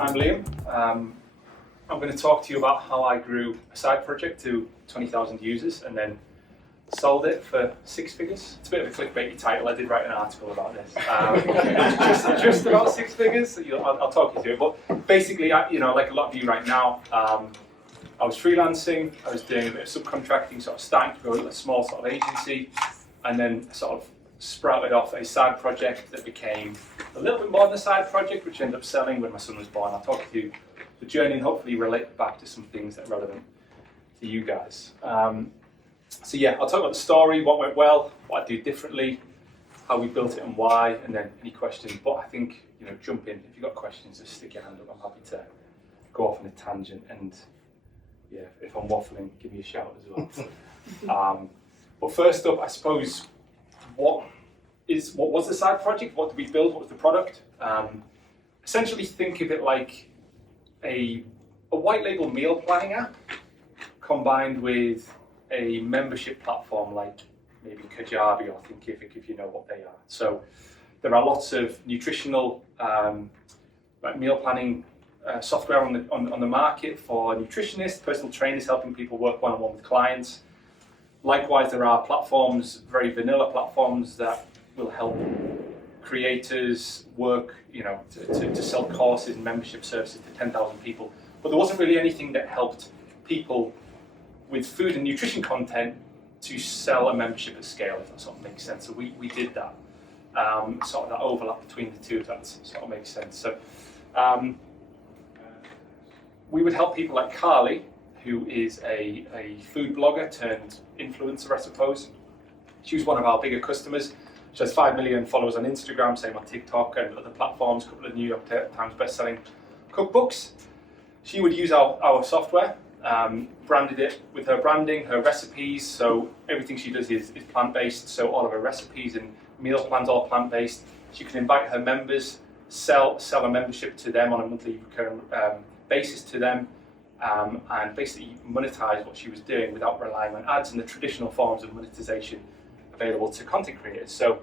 I'm Liam. I'm going to talk to you about how I grew a side project to 20,000 users and then sold it for 6 figures. It's a bit of a clickbaity title. I did write an article about this. Just about 6 figures. I'll talk you through it. But basically, like a lot of you right now, I was freelancing. I was doing a bit of subcontracting, sort of starting to grow a small sort of agency, and then sort of sprouted off a side project that became a little bit more than a side project, which ended up selling when my son was born. I'll talk you through the journey and hopefully relate back to some things that are relevant to you guys. So yeah, I'll talk about the story, what went well, what I do differently, how we built it and why, and then any questions. But I think, jump in. If you've got questions, just stick your hand up. I'm happy to go off on a tangent. And yeah, if I'm waffling, give me a shout as well. But first up, I suppose, what was the side project? What did we build? What was the product? Essentially, think of it like a white label meal planning app combined with a membership platform like maybe Kajabi or Thinkific, if you know what they are. So there are lots of nutritional like meal planning software on the market for nutritionists, personal trainers helping people work one-on-one with clients. Likewise, there are platforms, very vanilla platforms that will help creators work, to sell courses and membership services to 10,000 people. But there wasn't really anything that helped people with food and nutrition content to sell a membership at scale, if that sort of makes sense. So we did that, sort of that overlap between the two, if that sort of makes sense. So we would help people like Carly, who is a food blogger turned influencer, I suppose. She was one of our bigger customers. She has 5 million followers on Instagram, same on TikTok and other platforms, a couple of New York Times best-selling cookbooks. She would use our software, branded it with her branding, her recipes, so everything she does is plant-based, so all of her recipes and meal plans are all plant-based. She can invite her members, sell a membership to them on a monthly recurring basis to them, and basically monetize what she was doing without relying on ads and the traditional forms of monetization available to content creators. So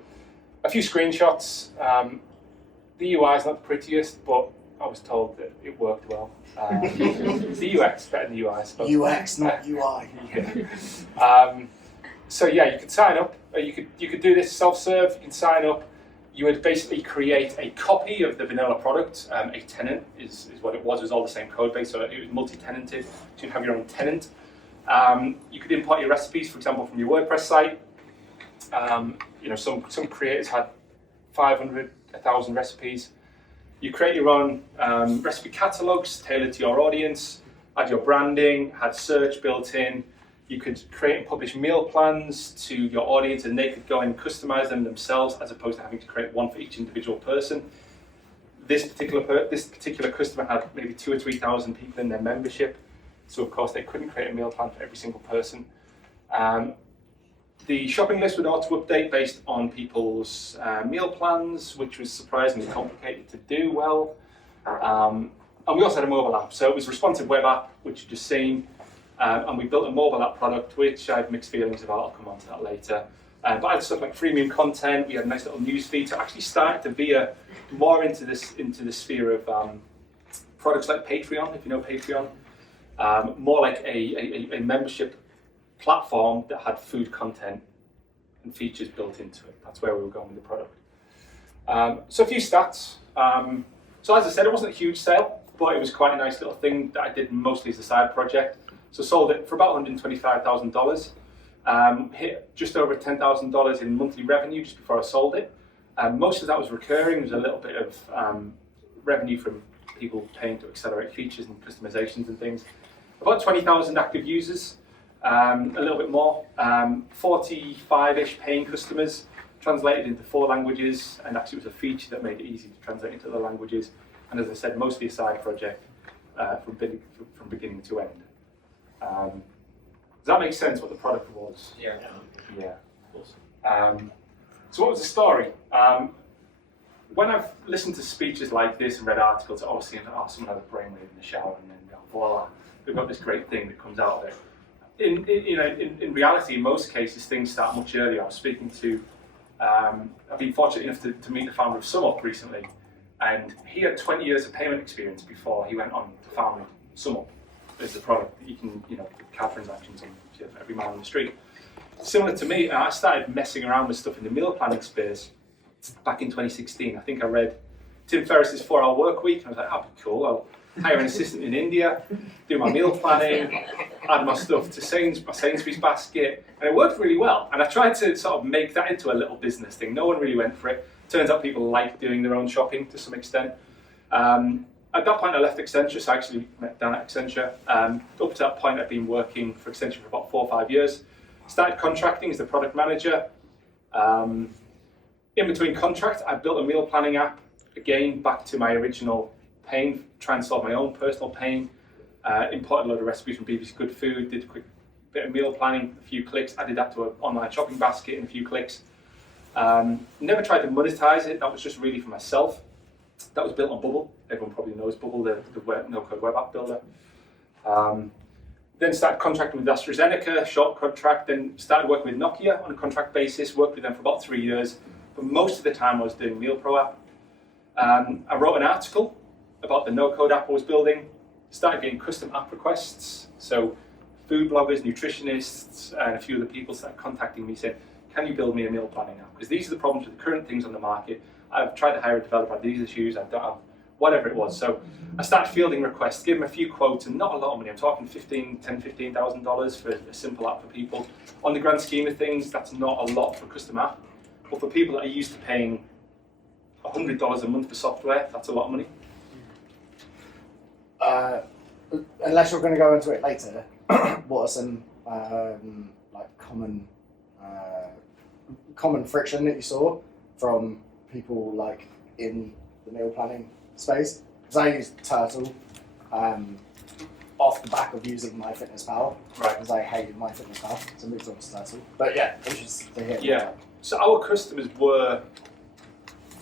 a few screenshots. The UI is not the prettiest, but I was told that it worked well. The UX better than the UI, I suppose. UX, not UI. Yeah. So yeah, you could sign up. You could do this self-serve. You can sign up. You would basically create a copy of the vanilla product. A tenant is what it was. It was all the same code base, so it was multi-tenanted. So you'd have your own tenant. You could import your recipes, for example, from your WordPress site. Some creators had 500, 1,000 recipes. You create your own recipe catalogs tailored to your audience, add your branding, had search built in. You could create and publish meal plans to your audience and they could go and customize them themselves as opposed to having to create one for each individual person. This particular customer had maybe 2,000 or 3,000 people in their membership, so of course they couldn't create a meal plan for every single person. The shopping list would auto-update based on people's meal plans, which was surprisingly complicated to do well. And we also had a mobile app, so it was a responsive web app, which you've just seen. And we built a mobile app product, which I have mixed feelings about. I'll come on to that later. But I had stuff like freemium content. We had a nice little news feed. So I actually started to veer more into the sphere of products like Patreon, if you know Patreon. More like a membership platform that had food content and features built into it. That's where we were going with the product. So a few stats. So as I said, it wasn't a huge sale, but it was quite a nice little thing that I did mostly as a side project. So sold it for about $125,000. Hit just over $10,000 in monthly revenue just before I sold it. Most of that was recurring. There was a little bit of revenue from people paying to accelerate features and customizations and things. About 20,000 active users. A little bit more, 45-ish paying customers, translated into 4 languages, and actually it was a feature that made it easy to translate into other languages. And as I said, mostly a side project from beginning to end. Does that make sense what the product was? Yeah. Yeah. Awesome. So what was the story? When I've listened to speeches like this and read articles, I always think, someone had a brainwave in the shower and then voila, we've got this great thing that comes out of it. In reality, in most cases, things start much earlier. I was speaking to, I've been fortunate enough to meet the founder of SumUp recently, And he had 20 years of payment experience before he went on to found SumUp as a product that you can, card transactions on every man on the street. Similar to me, I started messing around with stuff in the meal planning space back in 2016. I think I read Tim Ferriss's 4-Hour Work Week, and I was like, that'd be cool. I'll hire an assistant in India, do my meal planning, add my stuff to my Sainsbury's basket, and it worked really well. And I tried to sort of make that into a little business thing. No one really went for it. Turns out people like doing their own shopping to some extent. At that point, I left Accenture, so I actually met Dan at Accenture. Up to that point, I'd been working for Accenture for about 4 or 5 years. Started contracting as the product manager. In between contracts, I built a meal planning app, again, back to my original pain, try and solve my own personal pain. Imported a load of recipes from BBC Good Food, did a quick bit of meal planning, a few clicks, added that to an online shopping basket in a few clicks. Never tried to monetize it, that was just really for myself. That was built on Bubble. Everyone probably knows Bubble, the no-code web app builder. Then started contracting with AstraZeneca, short contract, then started working with Nokia on a contract basis, worked with them for about 3 years, but most of the time I was doing Meal Pro app. I wrote an article about the no-code app I was building, started getting custom app requests, so food bloggers, nutritionists, and a few other people started contacting me saying, can you build me a meal planning app? Because these are the problems with the current things on the market. I've tried to hire a developer, I have these issues, I don't have whatever it was. So I started fielding requests, gave them a few quotes, and not a lot of money. I'm talking $15,000 for a simple app for people. On the grand scheme of things, that's not a lot for a custom app. But for people that are used to paying $100 a month for software, that's a lot of money. Unless you're going to go into it later, what are some common friction that you saw from people like in the meal planning space? Because I used Turtle off the back of using MyFitnessPal, right? Because I hated MyFitnessPal, so moved on to Turtle. But yeah, interested to hear. Yeah. So our customers were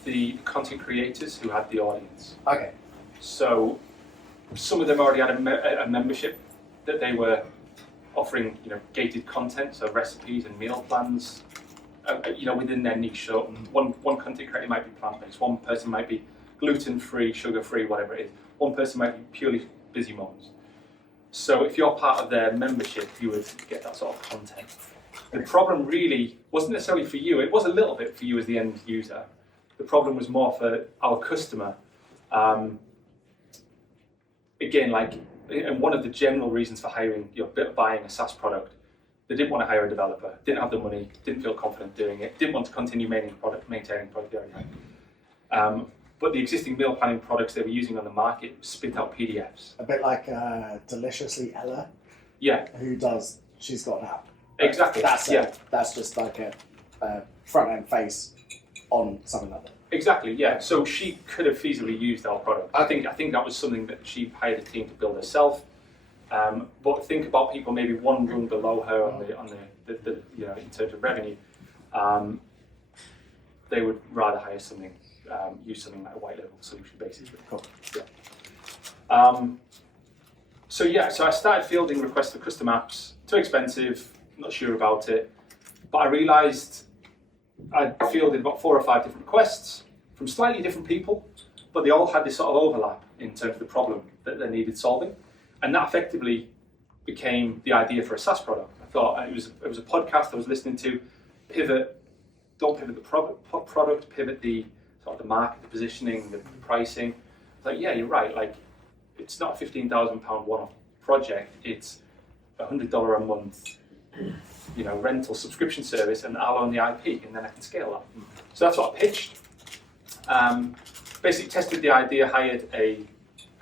the content creators who had the audience. Okay. So some of them already had a membership that they were offering, gated content, so recipes and meal plans, within their niche. So one content creator might be plant-based, one person might be gluten-free, sugar-free, whatever it is. One person might be purely busy moms. So if you're part of their membership, you would get that sort of content. The problem really wasn't necessarily for you. It was a little bit for you as the end user. The problem was more for our customer. And one of the general reasons for buying a SaaS product, they didn't want to hire a developer, didn't have the money, didn't feel confident doing it, didn't want to continue maintaining product they already had. But the existing meal planning products they were using on the market spit out PDFs. A bit like Deliciously Ella. Yeah. She's got an app. Exactly. That's just like a front end face on something like that. Exactly, yeah. So she could have feasibly used our product. I think that was something that she hired a team to build herself. But think about people maybe one rung below her on the in terms of revenue. They would rather hire something, use something like a white label solution basically. Cool. Yeah. So I started fielding requests for custom apps. Too expensive, not sure about it. But I realised I'd fielded about 4 or 5 different requests from slightly different people, but they all had this sort of overlap in terms of the problem that they needed solving. And that effectively became the idea for a SaaS product. I thought it was a podcast I was listening to. Don't pivot the product, pivot the sort of the market, the positioning, the pricing. It's like, yeah, you're right. Like, it's not a £15,000 one-off project. It's $100 a month, rental subscription service, and I'll own the IP, and then I can scale that. So that's what I pitched. Basically tested the idea, hired a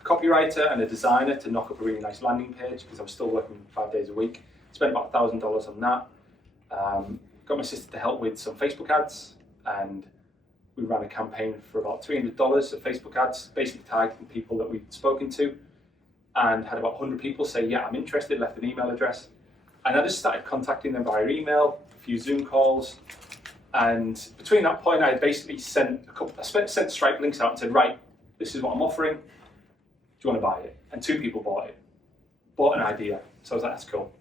copywriter and a designer to knock up a really nice landing page because I was still working 5 days a week. Spent about $1,000 on that. Got my sister to help with some Facebook ads, and we ran a campaign for about $300 of Facebook ads, basically targeting people that we'd spoken to, and had about 100 people say, yeah, I'm interested, left an email address. And I just started contacting them via email, a few Zoom calls, and between that point, I had basically sent Stripe links out and said, right, this is what I'm offering. Do you want to buy it? And 2 people bought it. Bought an idea. So I was like, that's cool.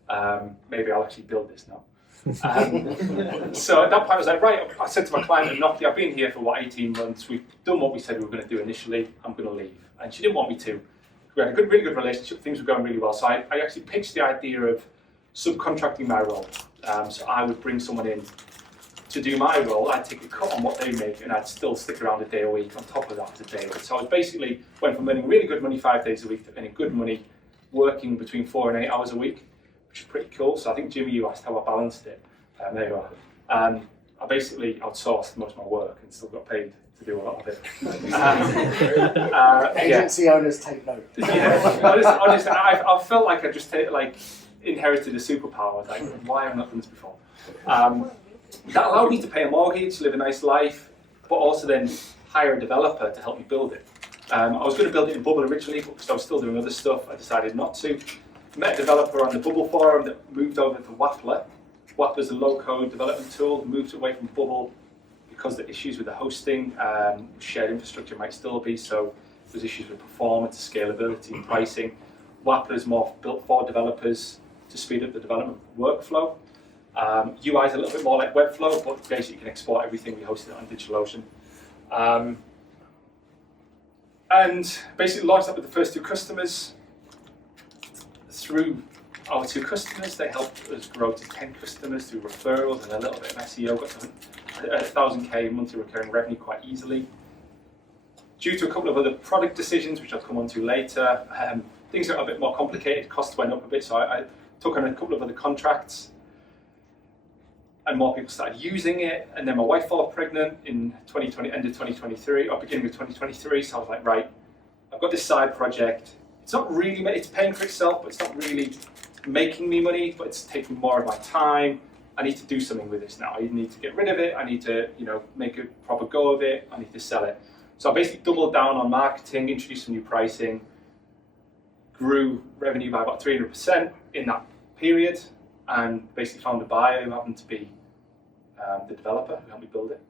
Maybe I'll actually build this now. So at that point I was like, right, I said to my client at Nokia, I've been here for 18 months, we've done what we said we were going to do initially, I'm going to leave. And she didn't want me to. We had a really good relationship, things were going really well. So I actually pitched the idea of subcontracting my role. So I would bring someone in to do my role, I'd take a cut on what they make and I'd still stick around a day a week on top of that as a day rate. So I was basically went from earning really good money 5 days a week to earning good money working between 4 and 8 hours a week, which is pretty cool. So I think, Jimmy, you asked how I balanced it. There you are. I basically outsourced most of my work and still got paid to do a lot of it. Agency owners take note. Yeah, honestly, I felt like I just inherited a superpower. I was like, why have I not done this before? That allowed me to pay a mortgage, live a nice life, but also then hire a developer to help me build it. I was going to build it in Bubble originally, but because I was still doing other stuff, I decided not to. Met a developer on the Bubble forum that moved over to Wappler. Wappler's a low-code development tool, moved away from Bubble because the issues with the hosting, shared infrastructure might still be, so there's issues with performance, scalability, and pricing. Wappler is more built for developers to speed up the development workflow. UI is a little bit more like Webflow, but basically you can export everything. We hosted it on DigitalOcean. And basically launched that with the first 2 customers. Through our 2 customers, they helped us grow to 10 customers through referrals and a little bit of SEO, got to 1,000k monthly recurring revenue quite easily. Due to a couple of other product decisions, which I'll come on to later, things got a bit more complicated, costs went up a bit, so I took on a couple of other contracts and more people started using it, and then my wife fell pregnant in 2020, end of 2023, or beginning of 2023, so I was like, right, I've got this side project. It's not really, it's paying for itself, but it's not really making me money, but it's taking more of my time. I need to do something with this now. I need to get rid of it. I need to, make a proper go of it. I need to sell it. So I basically doubled down on marketing, introduced some new pricing, grew revenue by about 300% in that period, and basically found a buyer who happened to be the developer who helped me build it.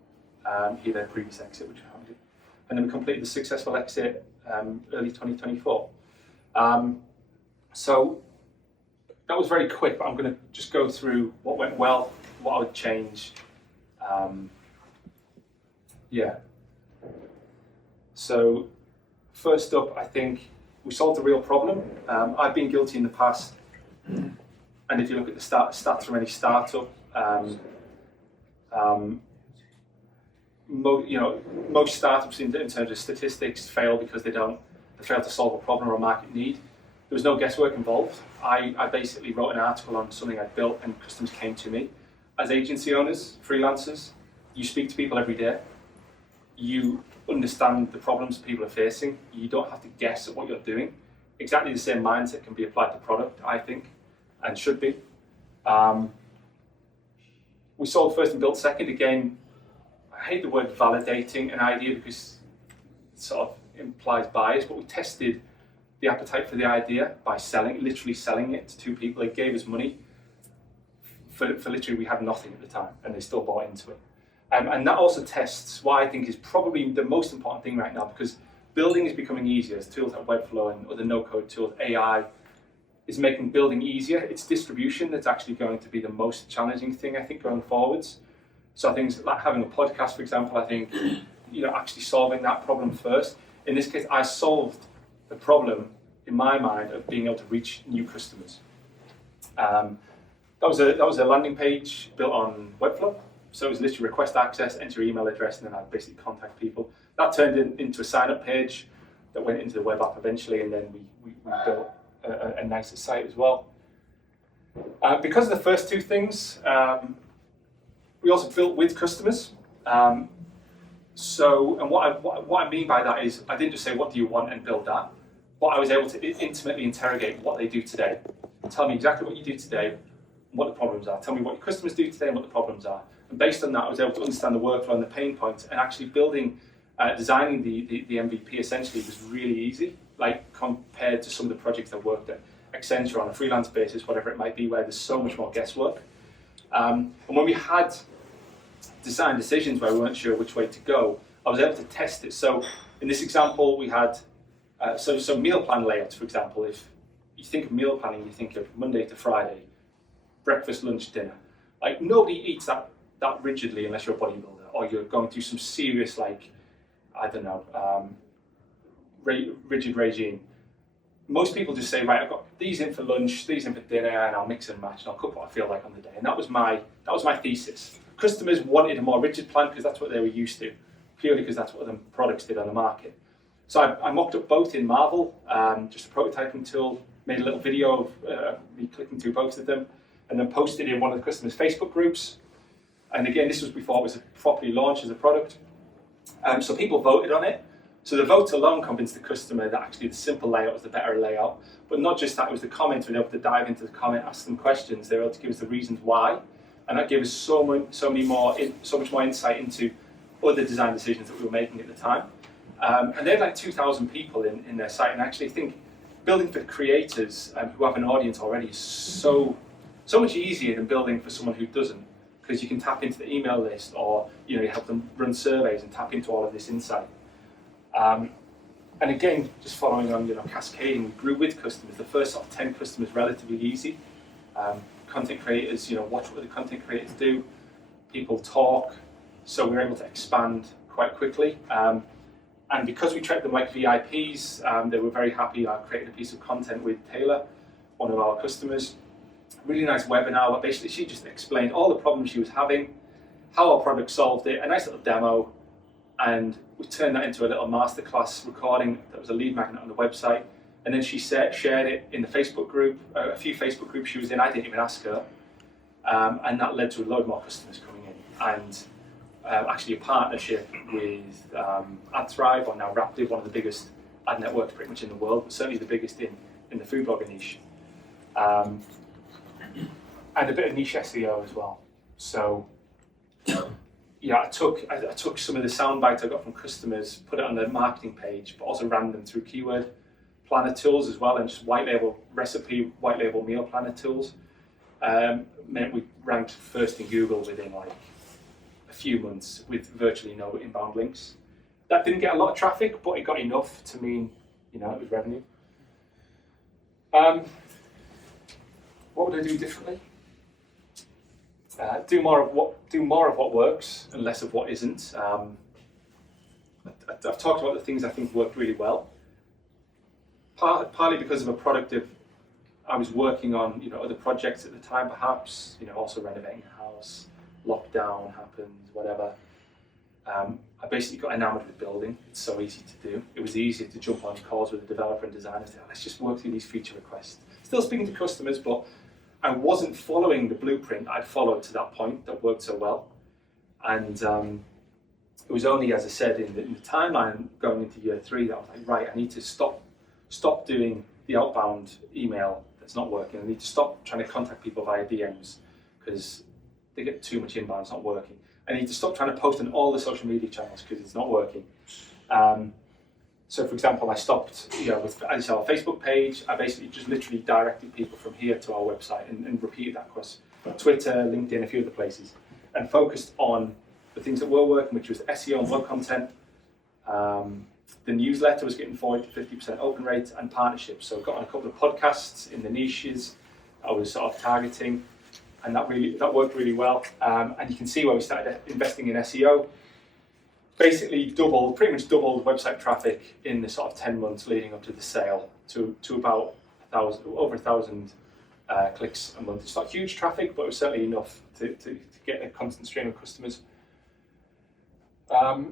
He had a previous exit, which I did. And then we completed the successful exit early 2024. So that was very quick, but I'm going to just go through what went well, what I would change. So first up, I think we solved a real problem. I've been guilty in the past, and if you look at the stats from any startup, most startups in terms of statistics fail because they fail to solve a problem or a market need. There was no guesswork involved. I basically wrote an article on something I'd built and customers came to me. As agency owners, freelancers, you speak to people every day. You understand the problems people are facing. You don't have to guess at what you're doing. Exactly the same mindset can be applied to product, I think, and should be. We sold first and built second. Again, I hate the word validating an idea because it sort of implies bias, but we tested the appetite for the idea by literally selling it to 2 people. They gave us money for literally, we had nothing at the time, and they still bought into it. And that also tests what I think is probably the most important thing right now, because building is becoming easier. There's tools like Webflow and other no-code tools. AI is making building easier. It's distribution that's actually going to be the most challenging thing, I think, going forwards. So things like having a podcast, for example, I think, actually solving that problem first. In this case, I solved the problem in my mind of being able to reach new customers. That was a landing page built on Webflow. So it was literally request access, enter your email address, and then I'd basically contact people. That turned into a sign-up page that went into the web app eventually, and then we built a nicer site as well. Because of the first 2 things, we also built with customers. And what I mean by that is I didn't just say, what do you want, and build that, but I was able to intimately interrogate what they do today. Tell me exactly what you do today, and what the problems are. Tell me what your customers do today and what the problems are. And based on that, I was able to understand the workflow and the pain points, and actually designing the MVP essentially was really easy, like compared to some of the projects I've worked at Accenture on a freelance basis, whatever it might be, where there's so much more guesswork. And when we had design decisions where we weren't sure which way to go, I was able to test it. So in this example, we had so meal plan layouts, for example. If you think of meal planning, you think of Monday to Friday, breakfast, lunch, dinner. Like nobody eats that rigidly unless you're a bodybuilder or you're going through some serious, like, I don't know, rigid regime. Most people just say, right, I've got these in for lunch, these in for dinner, and I'll mix and match, and I'll cook what I feel like on the day. And that was my thesis. Customers wanted a more rigid plan because that's what they were used to, purely because that's what the products did on the market. So I mocked up both in Marvel, just a prototyping tool, made a little video of me clicking through both of them, and then posted in one of the customers' Facebook groups. And again, this was before it was properly launched as a product. So people voted on it. So the votes alone convinced the customer that actually the simple layout was the better layout. But not just that, it was the comments. We were able to dive into the comment, ask them questions. They were able to give us the reasons why. And that gave us so much more insight into other design decisions that we were making at the time. And they had like 2,000 people in their site. And I actually think building for creators who have an audience already is so much easier than building for someone who doesn't, because you can tap into the email list, or you help them run surveys and tap into all of this insight. And again, just following on, cascading, we grew with customers. The first sort of 10 customers relatively easy. Content creators, watch what the content creators do. People talk, so we were able to expand quite quickly. And because we treated them like VIPs, they were very happy. I created a piece of content with Taylor, one of our customers. Really nice webinar where basically she just explained all the problems she was having, how our product solved it, a nice little demo, and we turned that into a little masterclass recording that was a lead magnet on the website. And then she shared it in the Facebook group, a few Facebook groups she was in. I didn't even ask her, and that led to a load more customers coming in. And actually a partnership with AdThrive, or now Raptive, one of the biggest ad networks pretty much in the world, but certainly the biggest in the food blogger niche. And a bit of niche SEO as well. So yeah, I took some of the sound bites I got from customers, put it on the marketing page, but also ran them through keyword planner tools as well, and just white label meal planner tools. Meant we ranked first in Google within like a few months with virtually no inbound links. That didn't get a lot of traffic, but it got enough to mean, it was revenue. What would I do differently? Do more of what works and less of what isn't. I've talked about the things I think worked really well. Partly because of a product that I was working on, other projects at the time, perhaps, also renovating a house, lockdown happens, whatever. I basically got enamored with building. It's so easy to do. It was easier to jump on calls with a developer and designer and say, let's just work through these feature requests. Still speaking to customers, but I wasn't following the blueprint I'd followed to that point that worked so well. And it was only, as I said, in the timeline going into year 3 that I was like, right, I need to stop doing the outbound email that's not working. I need to stop trying to contact people via DMs because they get too much inbound, it's not working. I need to stop trying to post on all the social media channels because it's not working. So for example, I stopped, with our Facebook page, I basically just literally directed people from here to our website and repeated that across Twitter, LinkedIn, a few other places, and focused on the things that were working, which was SEO and web content. The newsletter was getting 40 to 50% open rates, and partnerships. So I got on a couple of podcasts in the niches I was sort of targeting, and that worked really well. And you can see where we started investing in SEO. Basically pretty much doubled website traffic in the sort of 10 months leading up to the sale to about over 1,000 clicks a month. It's not huge traffic, but it was certainly enough to get a constant stream of customers. I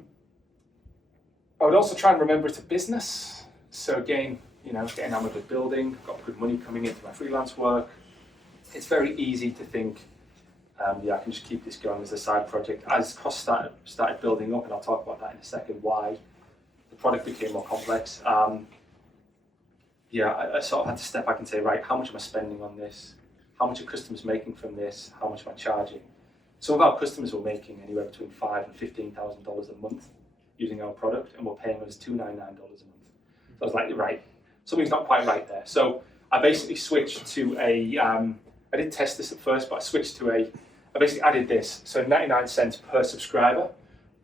would also try and remember it's a business. So again, getting enamored with building, got good money coming into my freelance work. It's very easy to think, I can just keep this going as a side project. As costs started building up, and I'll talk about that in a second, why the product became more complex. I sort of had to step back and say, right, how much am I spending on this? How much are customers making from this? How much am I charging? Some of our customers were making anywhere between $5,000 and $15,000 a month using our product, and we're paying us $299 a month. So I was like, right, something's not quite right there. So I basically switched to I did test this at first, but I basically added this. So 99 cents per subscriber,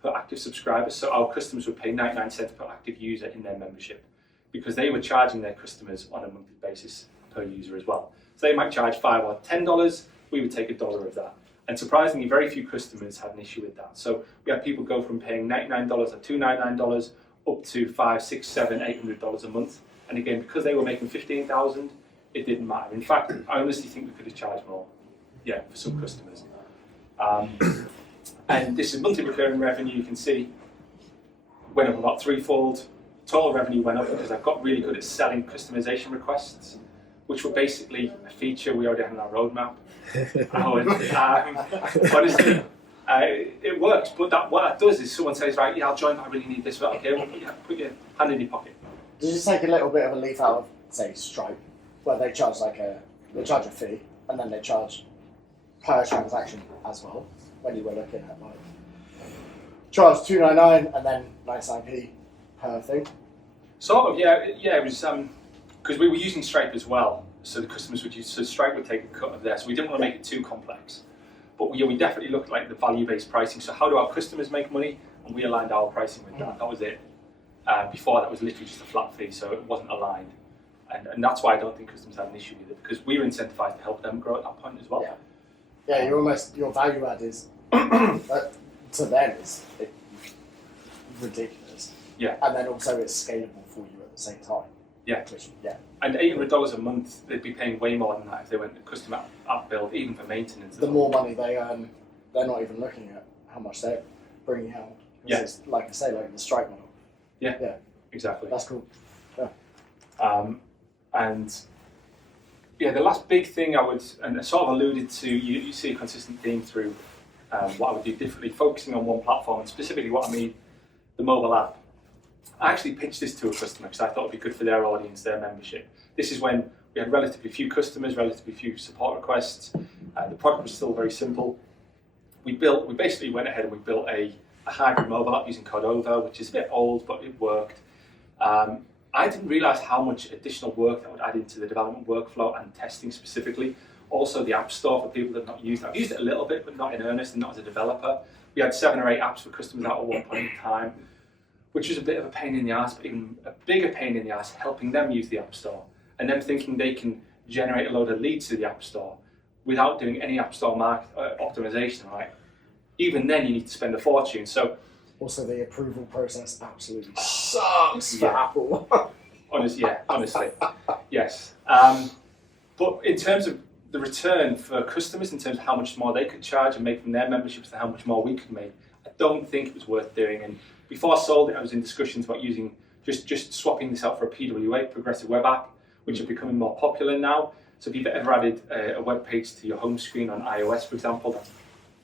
per active subscriber. So our customers would pay 99 cents per active user in their membership because they were charging their customers on a monthly basis per user as well. So they might charge $5 or $10. We would take $1 of that. And surprisingly, very few customers had an issue with that. So we had people go from paying $99 or $299 up to $500, $600, $700, $800 a month. And again, because they were making 15,000, it didn't matter. In fact, I honestly think we could have charged more. Yeah, for some customers. And this is monthly recurring revenue. You can see went up about threefold. Total revenue went up because I got really good at selling customization requests, which were basically a feature we already had on our roadmap. Honestly, it works. But what that does is someone says, right, yeah, I'll join, but I really need this. Well, okay, well, put your hand in your pocket. Did you take a little bit of a leaf out of, say, Stripe, where they charge a fee and then they charge per transaction as well? When you were looking at like charge $2.99 and then 99p per thing. Sort of, yeah. It was because we were using Stripe as well, so the customers would use. So Stripe would take a cut of there, so we didn't want to make it too complex. But we definitely looked like the value-based pricing. So how do our customers make money? And we aligned our pricing with that. That was it. Before that was literally just a flat fee, so it wasn't aligned, and that's why I don't think customers had an issue with it, because we were incentivized to help them grow at that point as well. Yeah, your value add is to them is ridiculous. Yeah. And then also it's scalable for you at the same time. Yeah. Yeah. And $800 a month, they'd be paying way more than that if they went to custom app build, even for maintenance. The more money they earn, they're not even looking at how much they're bringing out. Yeah. It's, like I say, like the Stripe model. Yeah. Yeah. Exactly. That's cool. Yeah. And yeah, the last big thing I would, and I sort of alluded to, you see a consistent theme through what I would do differently, focusing on one platform, and specifically what I mean, the mobile app. I actually pitched this to a customer because I thought it'd be good for their audience, their membership. This is when we had relatively few customers, relatively few support requests. The product was still very simple. We basically went ahead and we built a hybrid mobile app using Cordova, which is a bit old, but it worked. I didn't realize how much additional work that would add into the development workflow and testing specifically. Also the App Store for people that have not used it. I've used it a little bit, but not in earnest and not as a developer. We had 7 or 8 apps for customers out at one point in time, which was a bit of a pain in the ass, but even a bigger pain in the ass helping them use the App Store and them thinking they can generate a load of leads to the App Store without doing any App Store optimization, right? Even then you need to spend a fortune. So also the approval process absolutely sucks for Apple. Honestly, yes. But in terms of the return for customers, in terms of how much more they could charge and make from their memberships to how much more we could make, I don't think it was worth doing. And before I sold it, I was in discussions about using just swapping this out for a PWA, Progressive Web App, which are becoming more popular now. So if you've ever added a web page to your home screen on iOS, for example, that's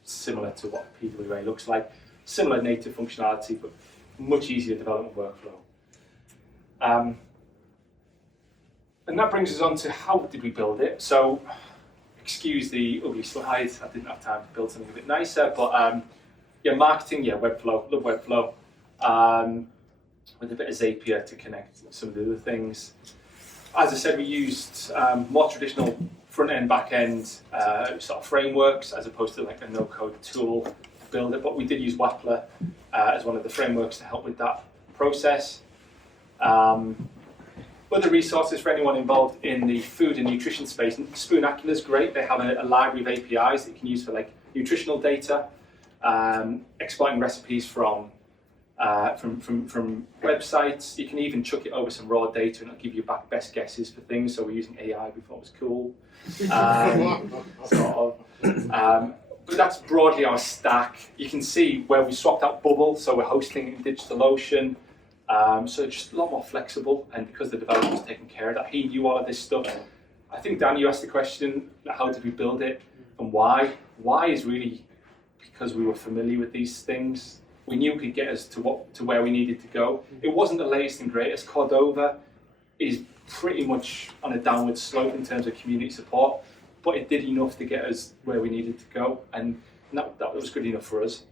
similar to what PWA looks like. Similar native functionality, but much easier development workflow. And that brings us on to how did we build it. So, excuse the ugly slides, I didn't have time to build something a bit nicer, but marketing, Webflow, love Webflow, with a bit of Zapier to connect some of the other things. As I said, we used more traditional front-end, back-end sort of frameworks as opposed to like a no-code tool to build it, but we did use Wappler as one of the frameworks to help with that process. Other resources for anyone involved in the food and nutrition space. Spoonacula is great. They have a library of APIs that you can use for like nutritional data, exploiting recipes from websites. You can even chuck it over some raw data and it'll give you back best guesses for things. So we're using AI. We thought it was cool. But that's broadly our stack. You can see where we swapped out Bubble, so we're hosting in DigitalOcean. So just a lot more flexible, and because the developer was taking care of that, he knew all of this stuff. I think, Dan, you asked the question, how did we build it and why? Why is really because we were familiar with these things. We knew it could get us to where we needed to go. It wasn't the latest and greatest. Cordova is pretty much on a downward slope in terms of community support, but it did enough to get us where we needed to go, and that was good enough for us.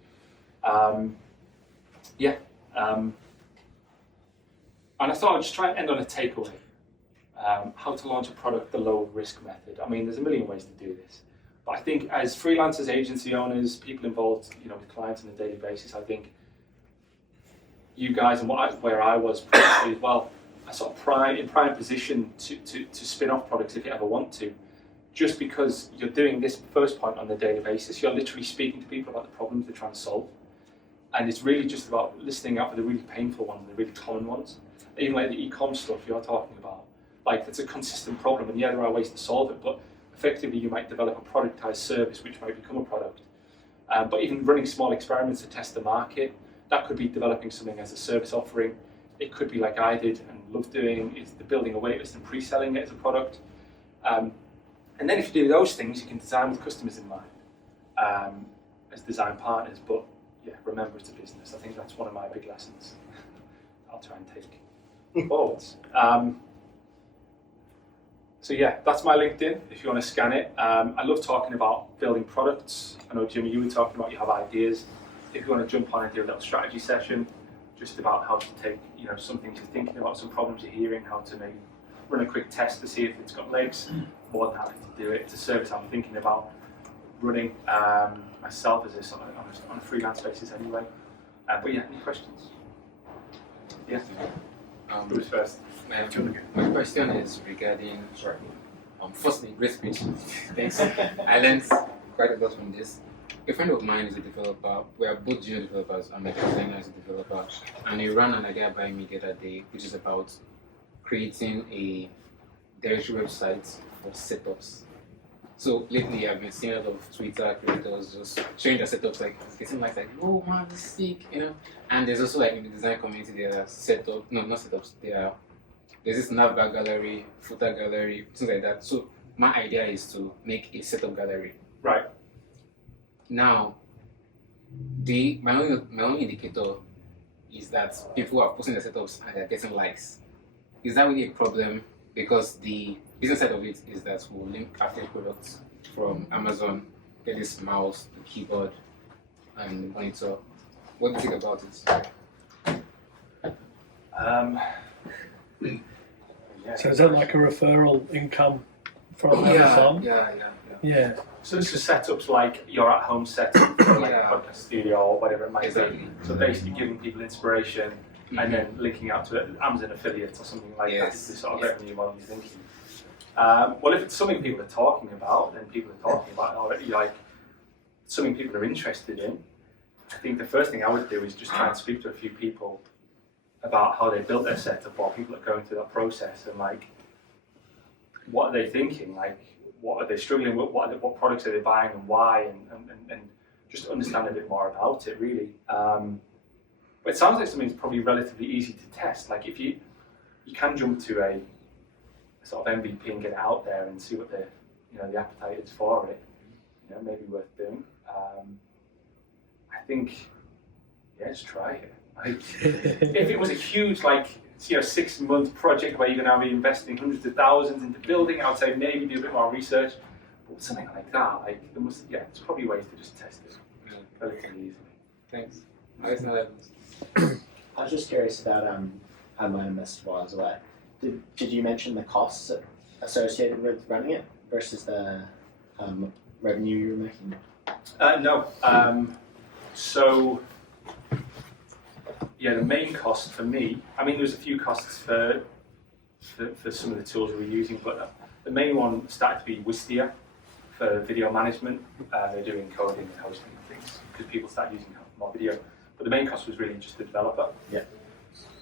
And I thought I'd just try and end on a takeaway. How to launch a product the low risk method. I mean, there's a million ways to do this. But I think as freelancers, agency owners, people involved, with clients on a daily basis, I think you guys and where I was previously as well, are sort of in prime position to spin off products if you ever want to. just because you're doing this first point on a daily basis, you're literally speaking to people about the problems they're trying to solve. And it's really just about listening out for the really painful ones, the really common ones. Even like the e-com stuff you're talking about, like it's a consistent problem, and yeah, there are ways to solve it, but effectively you might develop a productized service which might become a product. But even running small experiments to test the market, that could be developing something as a service offering. It could be like I did and love doing, is the building a waitlist and pre-selling it as a product. And then if you do those things, you can design with customers in mind as design partners. But yeah, remember it's a business. I think that's one of my big lessons I'll try and take forwards. So yeah, that's my LinkedIn if you want to scan it. I love talking about building products. I know, Jimmy, you were talking about you have ideas. If you want to jump on and do a little strategy session, just about how to take, some things you're thinking about, some problems you're hearing, how to maybe run a quick test to see if it's got legs, more than happy to do it. It's a service I'm thinking about running myself as on a freelance basis anyway. But yeah, any questions? Yeah. Who's first? My question is regarding, firstly, great speech. Thanks. I learned quite a lot from this. A friend of mine is a developer. We are both junior developers. I'm a designer as a developer. And he ran an idea by me the other day, which is about creating a directory website for setups. So lately, I've been seeing a lot of Twitter creators just showing their setups, like it's getting like, oh man, this is sick, And there's also like in the design community, there are setups, no, not setups. There's this navbar gallery, footer gallery, things like that. So my idea is to make a setup gallery. Right. Now, my only indicator is that people are posting their setups and they're getting likes. Is that really a problem? Because the business side of it is that we'll link after products from Amazon, get this mouse, the keyboard, and monitor. What do you think about it? Yeah, So is that like a referral income from Amazon? Yeah. So it's the setups like your at-home setup for like a podcast studio or whatever it might be. So basically giving people inspiration and then linking out to an Amazon affiliate or something like that is the sort of revenue model you're thinking. Well, if it's something people are talking about, then people are talking about it already, like something people are interested in. I think the first thing I would do is just try and speak to a few people about how they built their setup, or people that are going through that process, and like, what are they thinking? Like, what are they struggling with? What products are they buying and why? And just understand a bit more about it, really. But it sounds like something that's probably relatively easy to test. Like, if you can jump to a sort of MVP and get it out there and see what the appetite is for it, maybe worth doing. I think, just try it. Like, if it was a huge 6-month project where you're going to be investing hundreds of thousands into building, I would say maybe do a bit more research. But with something like that, there's probably ways to just test it relatively easily. Thanks. I was just curious about I might have missed while I was away. Did you mention the costs associated with running it versus the revenue you were making? No. So, the main cost for me, there was a few costs for some of the tools we were using, but the main one started to be Wistia for video management. They're doing coding and hosting and things because people start using more video. But the main cost was really just the developer. Yeah.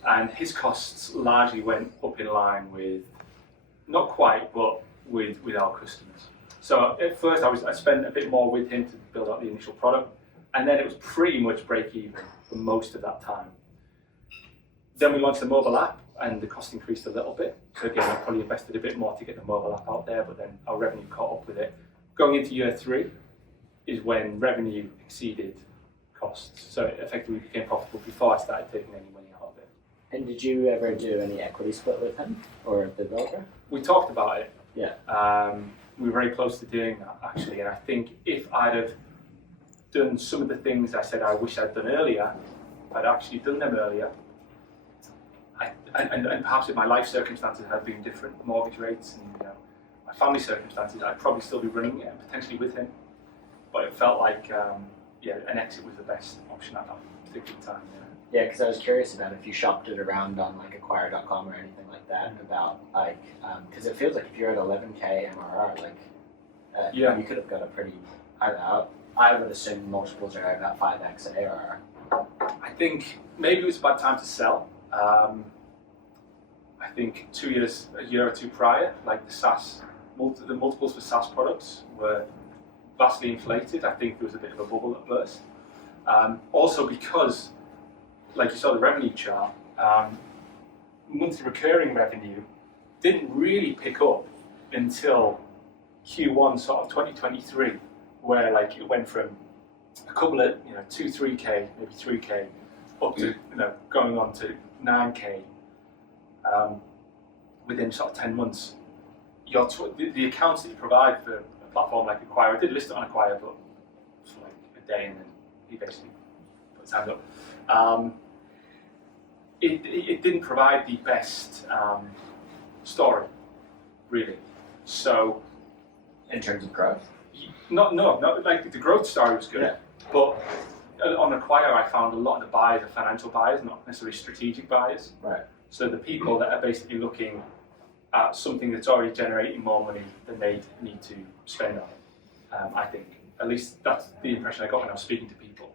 And his costs largely went up in line with, not quite, but with our customers. So at first I spent a bit more with him to build out the initial product, and then it was pretty much break even for most of that time. Then we launched the mobile app, and the cost increased a little bit. So again, I probably invested a bit more to get the mobile app out there, but then our revenue caught up with it. Going into year 3 is when revenue exceeded costs. So it effectively became profitable before I started taking any money out of it. And did you ever do any equity split with him or the developer? We talked about it. Yeah. We were very close to doing that, actually, and I think if I'd have done some of the things I said I wish I'd done earlier, I'd actually done them earlier. And perhaps if my life circumstances had been different, mortgage rates and my family circumstances, I'd probably still be running it and potentially with him. But it felt like an exit was the best option at that particular time. Yeah, because I was curious about if you shopped it around on acquire.com or anything like that about because it feels like if you're at 11K MRR, Yeah. You could have got a pretty. I would assume multiples are about 5x at ARR. I think maybe it was a bad time to sell. I think a year or two prior, like the multiples for SaaS products were vastly inflated. I think there was a bit of a bubble that burst. Also because, like you saw the revenue chart, monthly recurring revenue didn't really pick up until Q1 sort of 2023, where like it went from a couple of 2-3k, maybe 3k, up to going on to 9k within sort of 10 months. The accounts that you provide for a platform like Acquire, I did list it on Acquire, but for like a day and then he basically put his hand up. It didn't provide the best story, really. So, In terms of growth? not like the growth story was good, Yeah. but on Acquire I found a lot of the buyers are financial buyers, not necessarily strategic buyers. Right. So the people that are basically looking at something that's already generating more money than they need to spend on it. I think, at least that's the impression I got when I was speaking to people.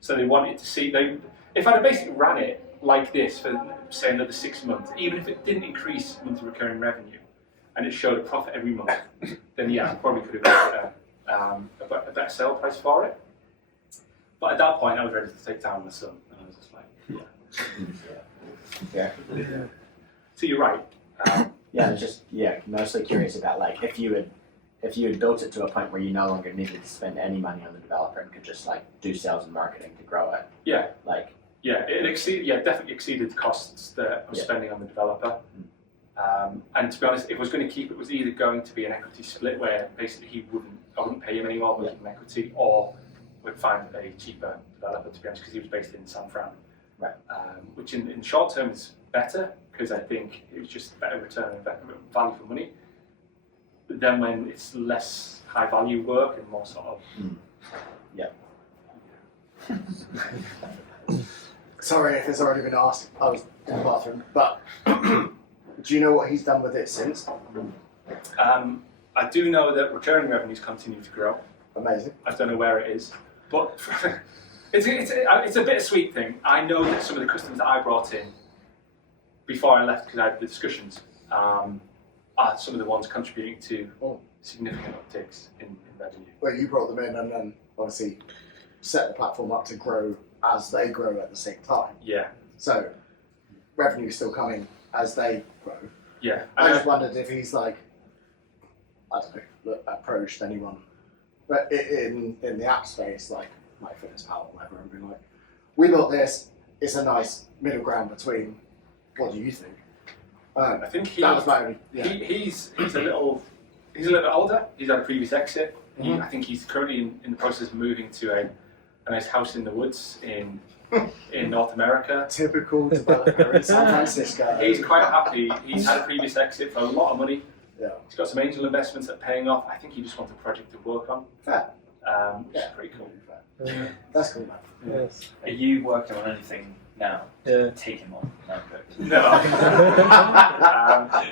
So they wanted to see, if I'd basically ran it like this for say another 6 months, even if it didn't increase monthly recurring revenue and it showed a profit every month, then yeah, I probably could have got a better sale price for it. But at that point I was ready to take down the sun and I was just like, Yeah. So you're right. Yeah, I was just mostly curious about like if you had built it to a point where you no longer needed to spend any money on the developer and could just like do sales and marketing to grow it. Yeah. Like It definitely exceeded the costs that I was spending on the developer. And to be honest, if I was going to keep it, was either going to be an equity split where basically I wouldn't pay him anymore, but give him equity, or would find a cheaper developer, to be honest, because he was based in San Fran. Right. Which in short term is better, because I think it was just better return on value for money. But then when it's less high value work and more sort of Sorry if it's already been asked. I was in the bathroom, but do you know what he's done with it since? I do know that recurring revenues continue to grow. Amazing. I don't know where it is, but it's a bittersweet thing. I know that some of the customers that I brought in before I left, because I had the discussions, are some of the ones contributing to significant upticks in revenue. Well, you brought them in and then obviously set the platform up to grow as they grow at the same time. Yeah. So revenue is still coming as they grow. Yeah. I just wondered if he's like, I don't know, approached anyone, but in the app space, like MyFitnessPal or whatever, and been like, we built this. It's a nice middle ground between. What do you think? I think that was my only. Yeah. He's a little bit older. He's had a previous exit. Mm-hmm. I think he's currently in the process of moving to a nice house in the woods in North America. Typical developer in San Francisco. He's quite happy. He's had a previous exit for a lot of money. Yeah. He's got some angel investments that are paying off. I think he just wants a project to work on. Fair. Which is pretty cool. Yeah. That's cool, man. Yes. Are you working on anything now? Yeah. Take him on. No.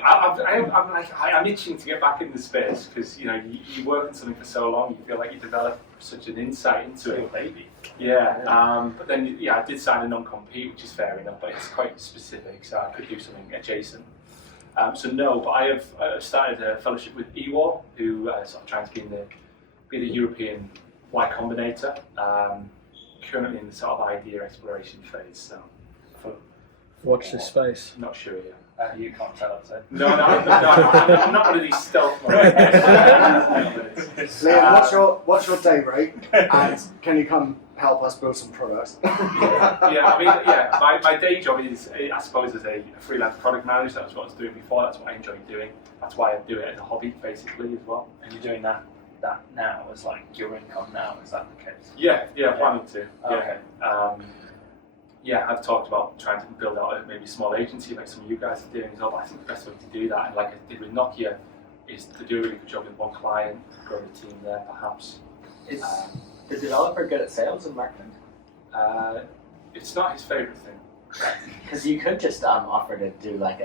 I'm itching to get back in the space because you work on something for so long, you feel like you develop such an insight into it. Baby. Yeah. But then I did sign a non-compete, which is fair enough, but it's quite specific, so I could do something adjacent. So no, but I have started a fellowship with EWOR, who sort of trying to be the European Y Combinator. Currently in the sort of idea exploration phase, so Watch this space. I'm not sure yet. You can't tell us, eh? No, I'm not one of these stealth ones. Liam, what's your day rate? And can you come help us build some products? My day job is, I suppose, as a freelance product manager. That's what I was doing before. That's what I enjoy doing. That's why I do it as a hobby, basically, as well. And you're doing that now as like your income now, is that the case? Yeah, planning to. Okay. I've talked about trying to build out maybe a small agency like some of you guys are doing as well, but I think the best way to do that, and like I did with Nokia, is to do a really good job with one client, grow the team there perhaps. Is the developer good at sales and marketing? It's not his favourite thing. Because you could just offer to do like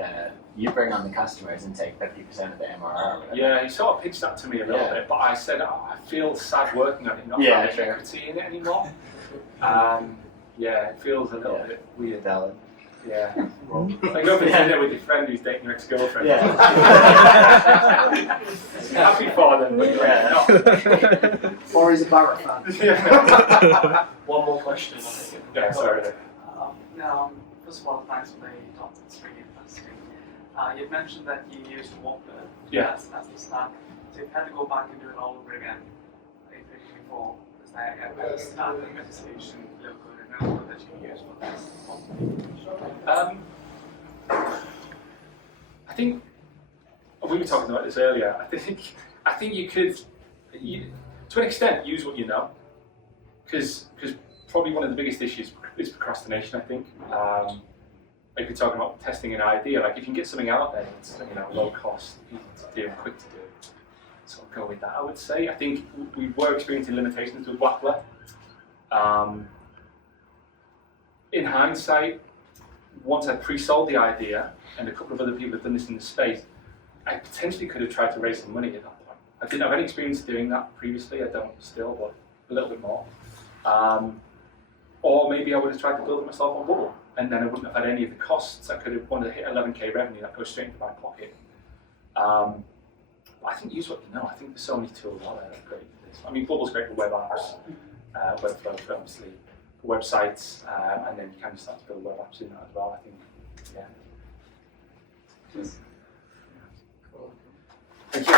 you bring on the customers and take 50% of the MRR. Or whatever. Yeah, he sort of pitched that to me a little bit, but I said, I feel sad working on it, not having equity in it anymore. Yeah, it feels a little bit weird. Valid. Yeah. Like go for dinner with your friend who's dating your ex-girlfriend. Yeah. Happy for them, but not. Or he's a Barrett fan. Yeah. One more question. I think. Yeah, sorry. First of all, thanks for the talk. It's really interesting. You mentioned that you used Webflow as the start. So if you had to go back and do it all over again, like before, is there a standard registration logo and logo that you can use for this? I think we were talking about this earlier. I think you could, to an extent, use what you know, because probably one of the biggest issues is procrastination. I think. If you're talking about testing an idea, like if you can get something out there that's low cost, easy to do, and quick to do, sort of go with that. I would say. I think we were experiencing limitations with Webflow. In hindsight, once I pre-sold the idea, and a couple of other people have done this in the space, I potentially could have tried to raise some money at that point. I didn't have any experience doing that previously. I don't still, but a little bit more. Or maybe I would have tried to build it myself on Bubble, and then I wouldn't have had any of the costs. I could have wanted to hit 11k revenue that goes straight into my pocket. I think use what you know. I think there's so many tools out there that are great for this. I mean, Bubble's great for web apps, Webflow for obviously for websites, and then you can start to build web apps in that as well. I think, yeah. Cool. Thank you.